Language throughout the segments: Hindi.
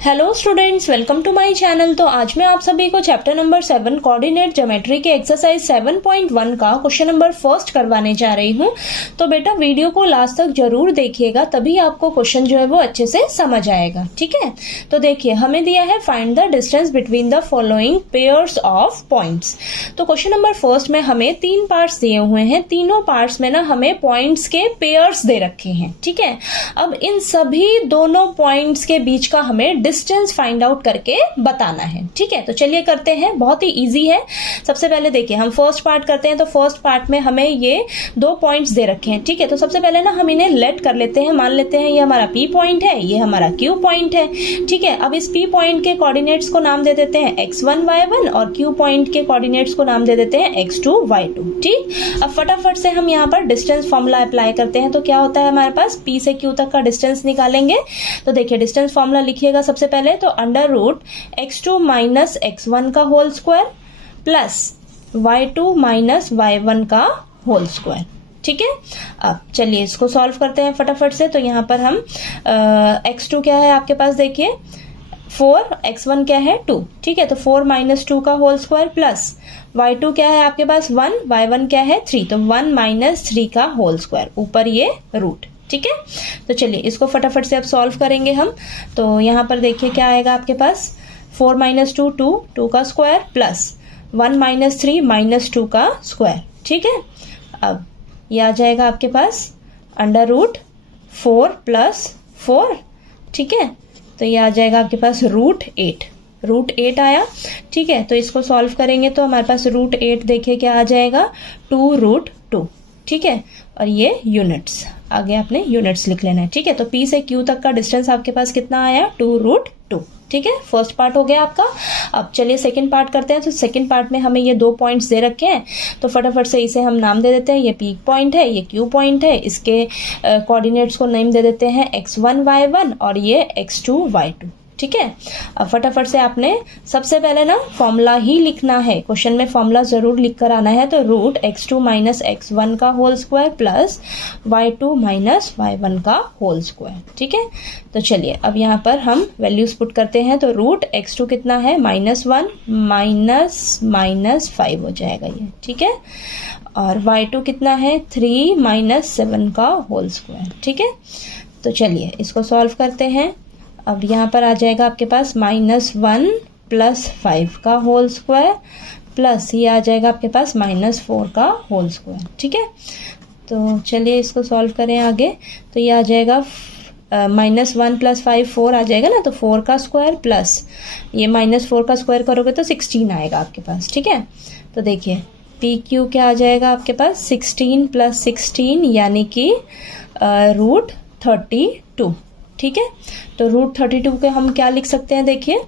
Hello students, welcome to my channel. तो आज मैं आप सभी को चैप्टर नंबर 7 कोऑर्डिनेट ज्योमेट्री के एक्सरसाइज 7.1 का क्वेश्चन नंबर फर्स्ट करवाने जा रही हूँ। तो बेटा वीडियो को लास्ट तक जरूर देखिएगा, तभी आपको क्वेश्चन जो है वो अच्छे से समझ आएगा। ठीक है, तो देखिए हमें दिया है find the distance between the following pairs of points. तो क्वेश्चन नंबर फर्स्ट में हमें 3 पार्ट्स दिए हुए हैं, तीनों पार्ट्स में ना हमें पॉइंट्स के पेयर्स दे रखे हैं। ठीक है, अब इन सभी दोनों पॉइंट्स के बीच का हमें डिस्टेंस फाइंड आउट करके बताना है। ठीक है, तो चलिए करते हैं, बहुत ही इजी है। सबसे पहले देखिए हम फर्स्ट पार्ट करते हैं। तो फर्स्ट पार्ट में हमें ये 2 पॉइंट्स दे रखे हैं। ठीक है, तो सबसे पहले ना हम इन्हें लेट कर लेते हैं, मान लेते हैं ये हमारा P पॉइंट है, ये हमारा Q पॉइंट है। ठीक है, अब इस P पॉइंट के कोऑर्डिनेट्स को नाम दे देते हैं x1 y1 और Q पॉइंट के कोऑर्डिनेट्स को नाम दे देते हैं x2 y2। ठीक, अब फटाफट से हम यहाँ पर डिस्टेंस फॉर्मूला अप्लाई करते हैं। तो क्या होता है हमारे पास, P से Q तक का डिस्टेंस निकालेंगे। तो देखिए डिस्टेंस फॉर्मूला लिखिएगा सबसे पहले, तो under root x2 minus x1 का whole square plus y2 minus y1 का होल स्क्वायर। ठीक है, अब चलिए इसको सॉल्व करते हैं फटाफट से। तो यहाँ पर हम x2 क्या है आपके पास, देखिए 4, x1 क्या है 2। ठीक है, तो 4 माइनस 2 का होल स्क्वायर प्लस y2 क्या है आपके पास 1, y1 क्या है 3, तो 1 माइनस 3 का होल स्क्वायर, ऊपर ये रूट। ठीक है, तो चलिए इसको फटाफट से अब सॉल्व करेंगे हम। तो यहाँ पर देखिए क्या आएगा आपके पास, 4 माइनस 2 2 का स्क्वायर प्लस 1 माइनस 3 माइनस 2 का स्क्वायर। ठीक है, अब ये आ जाएगा आपके पास अंडर रूट 4 प्लस 4। ठीक है, तो ये आ जाएगा आपके पास रूट 8 आया। ठीक है, तो इसको सॉल्व करेंगे तो हमारे पास रूट 8 देखिए क्या आ जाएगा 2 रूट 2। ठीक है, और ये यूनिट्स, आगे आपने यूनिट्स लिख लेना है। ठीक है, तो P से Q तक का डिस्टेंस आपके पास कितना आया 2 रूट 2। ठीक है, फर्स्ट पार्ट हो गया आपका। अब चलिए सेकंड पार्ट करते हैं। तो सेकंड पार्ट में हमें ये 2 पॉइंट्स दे रखे हैं, तो फटाफट से इसे हम नाम दे देते हैं। ये P पॉइंट है, ये Q पॉइंट है, इसके कोऑर्डिनेट्स को नेम दे देते हैं x1 y1 और ये x2 y2। ठीक है, अब फटाफट से आपने सबसे पहले ना फॉर्मूला ही लिखना है, क्वेश्चन में फॉर्मूला जरूर लिख कर आना है। तो रूट x2 माइनस x1 का whole square plus y2 minus y1 का होल स्क्वायर। ठीक है, तो चलिए अब यहाँ पर हम वैल्यूज पुट करते हैं। तो रूट x2 कितना है -1 माइनस 5 हो जाएगा ये। ठीक है, और y2 कितना है 3 माइनस 7 का होल स्क्वायर। ठीक है, तो चलिए इसको सॉल्व करते हैं। अब यहाँ पर आ जाएगा आपके पास -1 प्लस 5 का होल स्क्वायर प्लस ये आ जाएगा आपके पास -4 का होल स्क्वायर। ठीक है, तो चलिए इसको सॉल्व करें आगे। तो ये आ जाएगा -1 प्लस 5 4 आ जाएगा ना, तो 4 का स्क्वायर प्लस ये -4 का स्क्वायर करोगे तो 16 आएगा आपके पास। ठीक है, तो देखिए PQ क्या आ जाएगा आपके पास 16 प्लस 16 यानी कि रूट 32। ठीक है, तो रूट 32 के हम क्या लिख सकते हैं, देखिए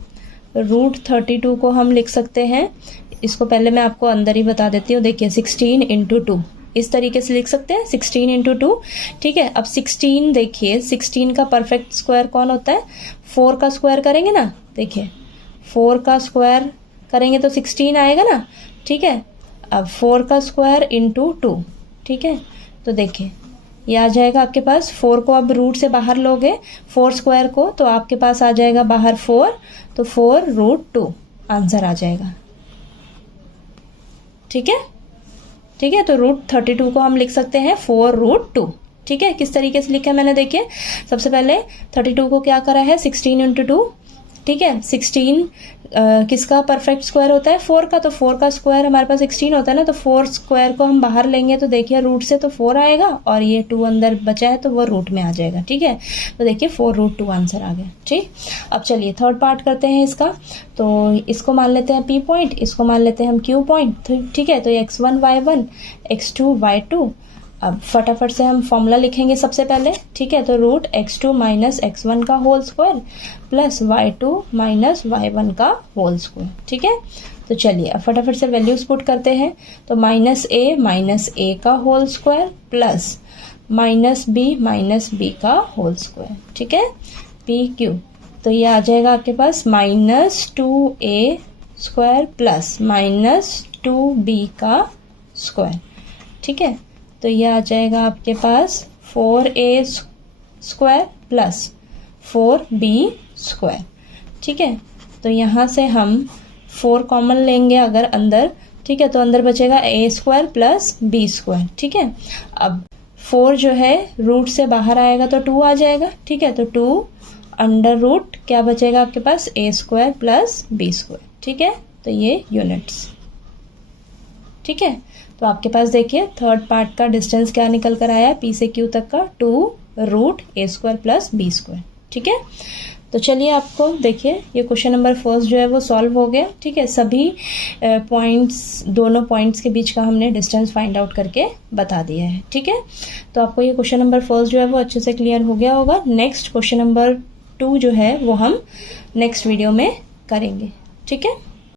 रूट 32 को हम लिख सकते हैं, इसको पहले मैं आपको अंदर ही बता देती हूँ। देखिए 16 इंटू 2 इस तरीके से लिख सकते हैं, 16 इंटू 2। ठीक है, अब 16 देखिए 16 का परफेक्ट स्क्वायर कौन होता है, 4 का स्क्वायर करेंगे ना। देखिए 4 का स्क्वायर करेंगे तो 16 आएगा ना। ठीक है, अब 4 का स्क्वायर इंटू 2। ठीक है, तो देखिए ये आ जाएगा आपके पास 4 को अब रूट से बाहर लोगे 4 स्क्वायर को, तो आपके पास आ जाएगा बाहर 4, तो 4 रूट 2 आंसर आ जाएगा। ठीक है, ठीक है, तो रूट 32 को हम लिख सकते हैं 4 रूट 2। ठीक है, किस तरीके से लिखा है मैंने, देखिए सबसे पहले 32 को क्या करा है 16 इंटू 2। ठीक है, 16 किसका परफेक्ट स्क्वायर होता है 4 का, तो 4 का स्क्वायर हमारे पास 16 होता है ना, तो 4 स्क्वायर को हम बाहर लेंगे तो देखिए रूट से तो 4 आएगा और ये 2 अंदर बचा है तो वो रूट में आ जाएगा। ठीक है, तो देखिए 4 रूट 2 आंसर आ गया। ठीक, अब चलिए थर्ड पार्ट करते हैं इसका। तो इसको मान लेते हैं P पॉइंट, इसको मान लेते हैं हम Q पॉइंट। ठीक है, तो x1 y1 x2 y2। अब फटाफट से हम फॉर्मूला लिखेंगे सबसे पहले। ठीक है, तो रूट x2 माइनस x1 का whole square plus y2 minus y1 का होल स्क्वायर। ठीक है, तो चलिए अब फटाफट से वैल्यूज पुट करते हैं। तो -a का होल स्क्वायर प्लस -b का होल स्क्वायर। ठीक है, PQ, तो ये आ जाएगा आपके पास -2a स्क्वायर प्लस -2b का स्क्वायर। ठीक है, तो ये आ जाएगा आपके पास 4a square plus 4b square. ठीक है। तो यहाँ से हम 4 कॉमन लेंगे अगर अंदर, ठीक है, तो अंदर बचेगा ए स्क्वायर प्लस बी स्क्वायर, ठीक है। अब 4 जो है रूट से बाहर आएगा तो 2 आ जाएगा, ठीक है। तो 2 अंडर रूट क्या बचेगा आपके पास, ए स्क्वायर प्लस बी स्क्वायर, ठीक है। तो ये यूनिट्स, ठीक है। तो आपके पास देखिए थर्ड पार्ट का डिस्टेंस क्या निकल कर आया पी से क्यू तक का, 2 रूट ए स्क्वायर प्लस बी स्क्वायर, ठीक है। तो चलिए आपको देखिए ये क्वेश्चन नंबर फर्स्ट जो है वो सॉल्व हो गया, ठीक है। सभी पॉइंट्स, दोनों पॉइंट्स के बीच का हमने डिस्टेंस फाइंड आउट करके बता दिया है, ठीक है। तो आपको ये क्वेश्चन नंबर फर्स्ट जो है वो अच्छे से क्लियर हो गया होगा। नेक्स्ट क्वेश्चन नंबर 2 जो है वो हम नेक्स्ट वीडियो में करेंगे, ठीक है।